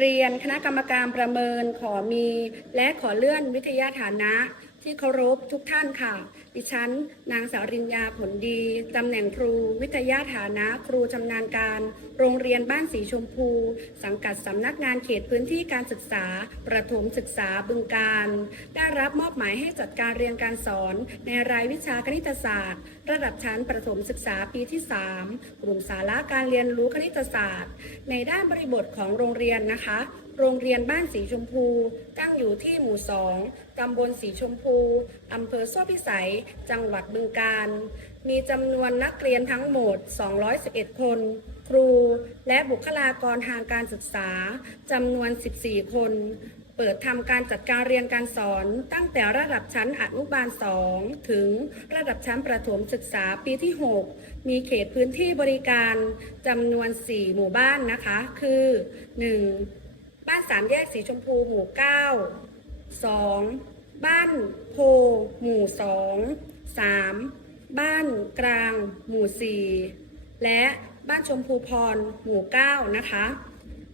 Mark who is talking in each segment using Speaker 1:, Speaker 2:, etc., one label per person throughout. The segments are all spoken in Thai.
Speaker 1: เรียนคณะกรรมการประเมินขอมี และขอเลื่อนวิทยาฐานะ ที่เคารพทุกท่านค่ะ ดิฉัน นางสาวริญญาผลดี ตำแหน่งครู วิทยาฐานะ ครูชำนาญการ โรงเรียนบ้านสีชมพู สังกัดสำนักงานเขตพื้นที่การศึกษา ประถมศึกษาบึงการ ได้รับมอบหมายให้จัดการเรียนการสอน ในรายวิชาคณิตศาสตร์ ระดับชั้นประถมศึกษาปีที่ 3 กลุ่มสาระการเรียนรู้คณิตศาสตร์ ในด้านบริบทของโรงเรียนนะคะ โรงเรียนบ้านสีชมพู ตั้งอยู่ที่หมู่2ตำบลสีชมพู อำเภอโซ่พิสัย จังหวัดบึงกาฬมีจำนวนนักเรียนทั้งหมด 211 คน ครู และบุคลากรทางการศึกษา จำนวน 14 คน เปิดทำการจัดการเรียนการสอนตั้งแต่ระดับชั้นอนุบาล 2 ถึงระดับชั้นประถมศึกษาปีที่ 6 มีเขตพื้นที่บริการจำนวน 4 หมู่บ้านนะคะ คือ 1. บ้านสามแยกสีชมพูหมู่9 2. บ้านโพหมู่2 3. บ้านกลางหมู่4และบ้านชมพูพรหมู่9นะคะ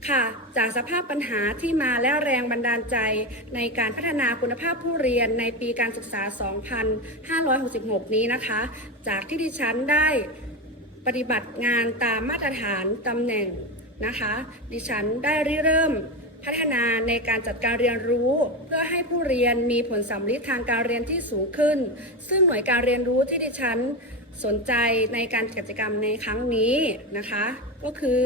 Speaker 1: ค่ะจากสภาพปัญหาที่มาและแรงบันดาลใจในการพัฒนาคุณภาพผู้เรียนในปีการศึกษา 2566 นี้นะคะ จากที่ดิฉันได้ปฏิบัติงานตามมาตรฐานตำแหน่งนะคะ ดิฉันได้ริเริ่ม พัฒนาในการจัดการเรียนรู้ เพื่อให้ผู้เรียนมีผลสำลิดทางการเรียนที่สูงขึ้น ซึ่งหน่วยการเรียนรู้ที่ดิฉันสนใจในการกิจกรรมในครั้งนี้นะคะ ก็คือ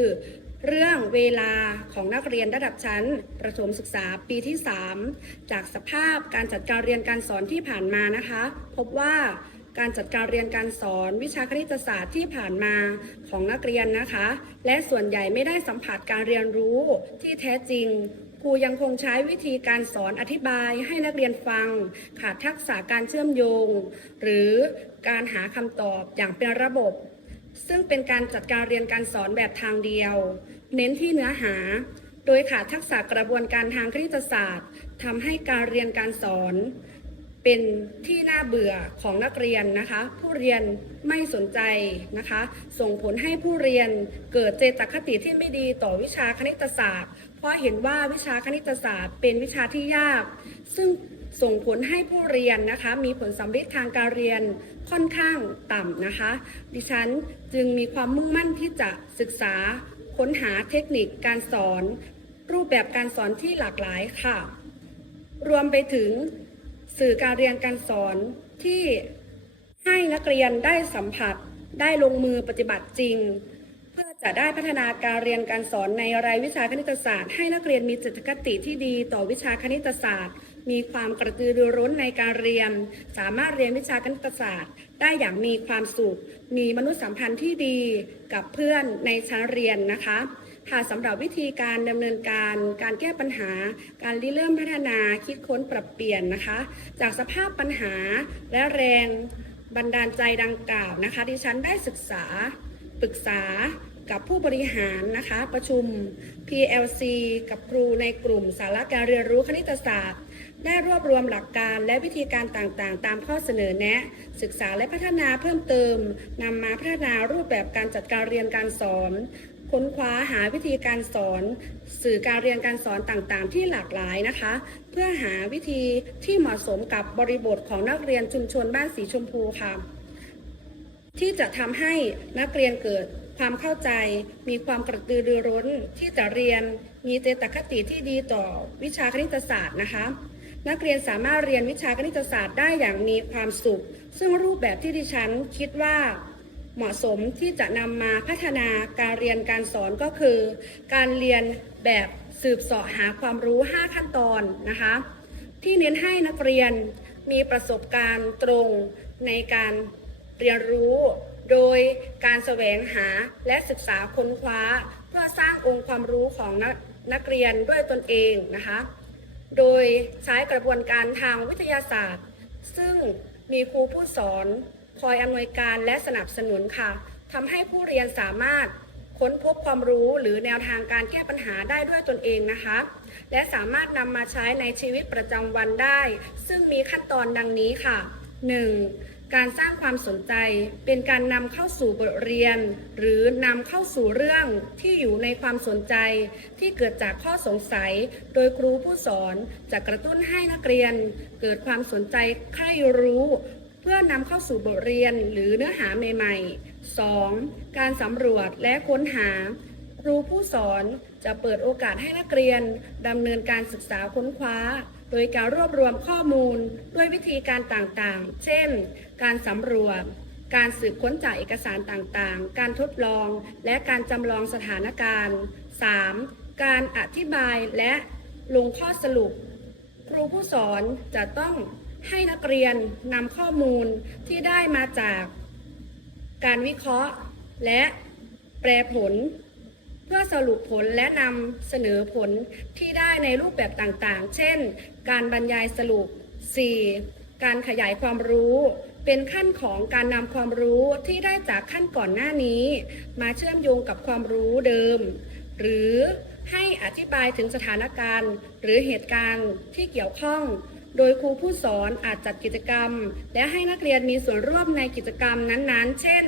Speaker 1: เรื่องเวลาของนักเรียนระดับชั้น ประถมศึกษาปีที่ 3 จากสภาพการจัดการเรียนการสอนที่ผ่านมานะคะ พบว่า การจัดการเรียนการสอนวิชาคณิตศาสตร์ที่ผ่านมาของนักเรียนนะคะ และส่วนใหญ่ไม่ได้สัมผัสการเรียนรู้ที่แท้จริงครูยังคงใช้วิธีการสอนอธิบายให้นักเรียนฟัง ขาดทักษะการเชื่อมโยง หรือการหาคำตอบอย่างเป็นระบบ ซึ่งเป็นการจัดการเรียนการสอนแบบทางเดียว เน้นที่เนื้อหา โดยขาดทักษะกระบวนการทางคณิตศาสตร์ทำให้การเรียนการสอน เป็นที่น่าเบื่อของนักเรียนนะคะ ผู้เรียนไม่สนใจนะคะ ส่งผลให้ผู้เรียนเกิดเจตคติที่ไม่ดีต่อวิชาคณิตศาสตร์ เพราะเห็นว่าวิชาคณิตศาสตร์ เป็นวิชาที่ยาก ซึ่งส่งผลให้ผู้เรียนนะคะ มีผลสำลิดทางการเรียนค่อนข้างต่ำนะคะ ดิฉันจึงมีความมุ่งมั่นที่จะศึกษาค้นหาเทคนิคการสอน รูปแบบการสอนที่หลากหลายค่ะ รวมไปถึง สื่อการเรียนการสอนที่ให้นักเรียนได้สัมผัส ได้ลงมือปฏิบัติจริง เพื่อจะได้พัฒนาการเรียนการสอนในรายวิชาคณิตศาสตร์ ให้นักเรียนมีจิตคติที่ดีต่อวิชาคณิตศาสตร์ มีความกระตือรือร้นในการเรียน สามารถเรียนวิชาคณิตศาสตร์ ได้อย่างมีความสุข มีมนุษยสัมพันธ์ที่ดีกับเพื่อนในชั้นเรียนนะคะ ค่ะสำหรับวิธีการดำเนินการการแก้ปัญหา การริเริ่มพัฒนาคิดค้นปรับเปลี่ยนนะคะ จากสภาพปัญหาและแรงบันดาลใจดังกล่าวนะคะ ดิฉันได้ศึกษาปรึกษากับผู้บริหารนะคะประชุม PLC กับครูในกลุ่มสาระการเรียนรู้คณิตศาสตร์ ได้รวบรวมหลักการและวิธีการต่างๆ ตามข้อเสนอแนะ ศึกษาและพัฒนาเพิ่มเติมนำมาพัฒนารูปแบบการจัดการเรียนการสอน ค้นคว้าหาวิธีการสอน สื่อการเรียนการสอนต่างๆ ที่หลากหลายนะคะ เพื่อหาวิธีที่เหมาะสมกับบริบทของนักเรียนชุมชนบ้านสีชมพูค่ะ ที่จะทำให้นักเรียนเกิดความเข้าใจ มีความกระตือรือร้นที่จะเรียน มีเจตคติที่ดีต่อวิชาคณิตศาสตร์นะคะ นักเรียนสามารถเรียนวิชาคณิตศาสตร์ได้อย่างมีความสุข ซึ่งรูปแบบที่ดิฉันคิดว่า เหมาะสมที่จะนำมาพัฒนาการเรียนการสอนก็คือ การเรียนแบบสืบเสาะหาความรู้ 5 ขั้นตอนนะคะ ที่เน้นให้นักเรียนมีประสบการณ์ตรงในการเรียนรู้ โดยการแสวงหาและศึกษาค้นคว้า เพื่อสร้างองค์ความรู้ของนักนักเรียนด้วยตนเองนะคะ โดยใช้กระบวนการทางวิทยาศาสตร์ ซึ่งมีครูผู้สอน คอยอำนวยการและสนับสนุนค่ะทำให้ผู้เรียนสามารถค้นพบความรู้หรือแนวทางการแก้ปัญหาได้ด้วยตนเองนะคะ และสามารถนำมาใช้ในชีวิตประจำวันได้ ซึ่งมีขั้นตอนดังนี้ค่ะ 1. การสร้างความสนใจเป็นการนำเข้าสู่บทเรียน หรือนำเข้าสู่เรื่องที่อยู่ในความสนใจ ที่เกิดจากข้อสงสัย โดยครูผู้สอนจะกระตุ้นให้นักเรียน เกิดความสนใจใคร่รู้ พื่อนำเข้าสู่บทเรียนหรือเนื้อหาใหม่ๆ 2. การสำรวจและค้นหา ครูผู้สอนจะเปิดโอกาสให้นักเรียนดำเนินการศึกษาค้นคว้า โดยการรวบรวมข้อมูลด้วยวิธีการต่างๆ เช่น การสำรวจ การสืบค้นจากเอกสารต่างๆ การทดลอง และการจำลองสถานการณ์ 3. การอธิบายและลงข้อสรุป ครูผู้สอนจะต้อง ให้นักเรียนนำข้อมูลที่ได้มาจากการวิเคราะห์และแปลผล เพื่อสรุปผลและนำเสนอผลที่ได้ในรูปแบบต่างๆ เช่น การบรรยายสรุป 4. การขยายความรู้เป็นขั้นของการนำความรู้ที่ได้จากขั้นก่อนหน้านี้ มาเชื่อมโยงกับความรู้เดิม หรือให้อธิบายถึงสถานการณ์ หรือเหตุการณ์ที่เกี่ยวข้อง โดยครูผู้สอนอาจจัดกิจกรรม และให้นักเรียนมีส่วนร่วมในกิจกรรมนั้นๆ เช่น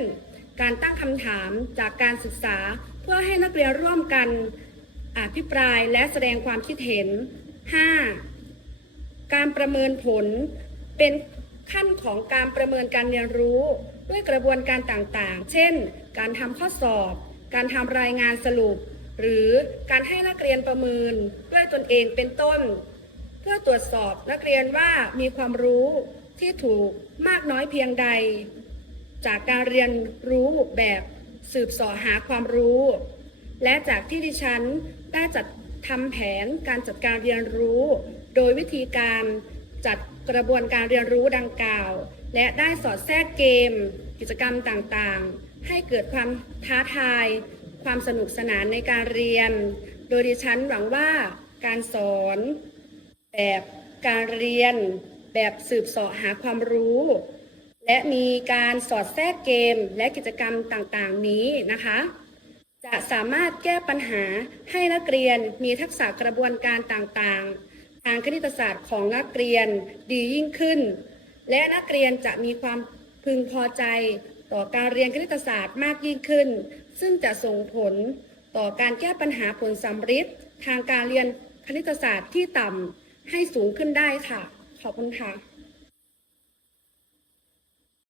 Speaker 1: การตั้งคำถามจากการศึกษา เพื่อให้นักเรียนร่วมกันอภิปรายและแสดงความคิดเห็น 5. การประเมินผลเป็นขั้นของการประเมินการเรียนรู้ด้วยกระบวนการต่างๆ เช่น การทำข้อสอบ การทำรายงานสรุป หรือการให้นักเรียนประเมินด้วยตนเองเป็นต้น พื่อตรวจสอบนักเรียนว่ามีความรู้ที่ถูกมากน้อยเพียงใด จากการเรียนรู้แบบสืบสอหาความรู้ และจากที่ดิฉันได้จัดทำแผนการจัดการเรียนรู้ โดยวิธีการจัดกระบวนการเรียนรู้ดังกล่าว และได้สอดแทรกเกม กิจกรรมต่างๆ ให้เกิดความท้าทาย ความสนุกสนานในการเรียน โดยดิฉันหวังว่าการสอน แบบการเรียน แบบสืบเสาะหาความรู้ และมีการสอดแทรกเกมและกิจกรรมต่างๆนี้นะคะ จะสามารถแก้ปัญหาให้นักเรียนมีทักษะกระบวนการต่างๆ ทางคณิตศาสตร์ของนักเรียนดียิ่งขึ้น และนักเรียนจะมีความพึงพอใจต่อการเรียนคณิตศาสตร์มากยิ่งขึ้น ซึ่งจะส่งผลต่อการแก้ปัญหาผลสัมฤทธิ์ทางการเรียนคณิตศาสตร์ที่ต่ำ ให้สูงขึ้นได้ค่ะ ขอบคุณค่ะ